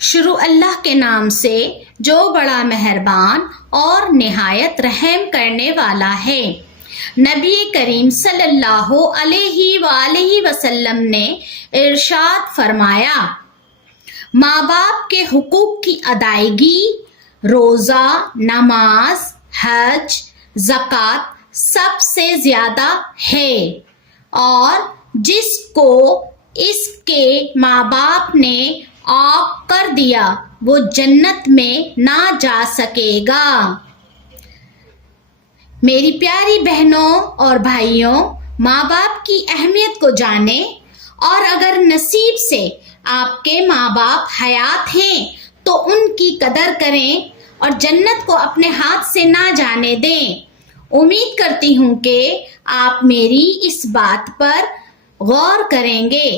شروع اللہ کے نام سے جو بڑا مہربان اور نہایت رحم کرنے والا ہے۔ نبی کریم صلی اللہ علیہ وآلہ وسلم نے ارشاد فرمایا، ماں باپ کے حقوق کی ادائیگی روزہ، نماز، حج، زکوٰۃ سب سے زیادہ ہے، اور جس کو اس کے ماں باپ نے عاق کر دیا وہ جنت میں نہ جا سکے گا۔ میری پیاری بہنوں اور بھائیوں، ماں باپ کی اہمیت کو جانیں، اور اگر نصیب سے آپ کے ماں باپ حیات ہیں تو ان کی قدر کریں اور جنت کو اپنے ہاتھ سے نہ جانے دیں۔ امید کرتی ہوں کہ آپ میری اس بات پر غور کریں گے۔